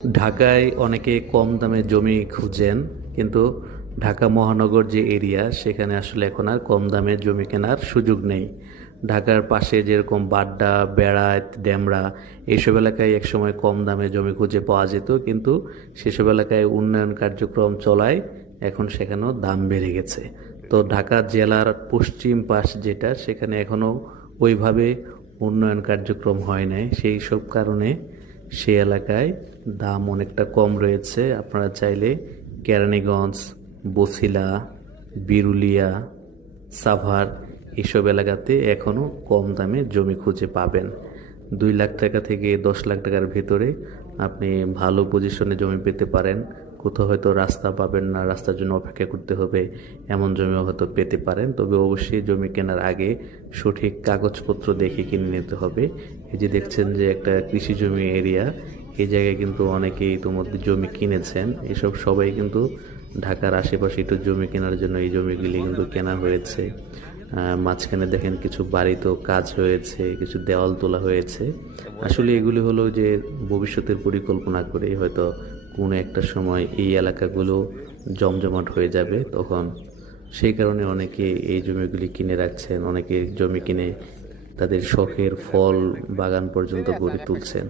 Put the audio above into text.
ঢাকায় অনেকে কম দামে জমি খুঁজেন, কিন্তু ঢাকা মহানগর যে এরিয়া সেখানে আসলে এখন আর কম দামে জমি কেনার সুযোগ নেই। ঢাকার পাশে যেরকম বাড্ডা, বেড়ায়, ডেমরা এইসব এলাকায় একসময় কম দামে জমি খুঁজে পাওয়া যেত, কিন্তু সেসব এলাকায় উন্নয়ন কার্যক্রম চলায় এখন সেখানেও দাম বেড়ে গেছে। তো ঢাকা জেলার পশ্চিম পাশ যেটা, সেখানে এখনও ওইভাবে উন্নয়ন কার্যক্রম হয় নাই। সেই সব কারণে সে এলাকায় দাম অনেকটা কম রয়েছে। আপনারা চাইলে কেরানীগঞ্জ, বছিলা, বিরুলিয়া, সাভার এইসব এলাকাতে এখনও কম দামে জমি খুঁজে পাবেন। 2 লাখ টাকা থেকে 10 লাখ টাকার ভেতরে আপনি ভালো পজিশনে জমি পেতে পারেন। কোথাও হয়তো রাস্তা পাবেন না, রাস্তার জন্য অপেক্ষা করতে হবে, এমন জমিও হয়তো পেতে পারেন। তবে অবশ্যই জমি কেনার আগে সঠিক কাগজপত্র দেখে কিনে নিতে হবে। এই যে দেখছেন যে একটা কৃষি জমি এরিয়া, এই জায়গায় কিন্তু অনেকেই ইতিমধ্যে জমি কিনেছেন। এসব সবাই কিন্তু ঢাকার আশেপাশে একটু জমি কেনার জন্য এই জমিগুলি কিন্তু কেনা হয়েছে। মাঝখানে দেখেন কিছু বাড়িতেও কাজ হয়েছে, কিছু দেওয়াল তোলা হয়েছে। আসলে এগুলি হলো যে ভবিষ্যতের পরিকল্পনা করে হয়তো কোনো একটা সময় এই এলাকাগুলো জমজমাট হয়ে যাবে, তখন সেই কারণে অনেকে এই জমিগুলি কিনে রাখছেন। অনেকে জমি কিনে তাদের শখের ফল বাগান পর্যন্ত গড়ে তুলছেন।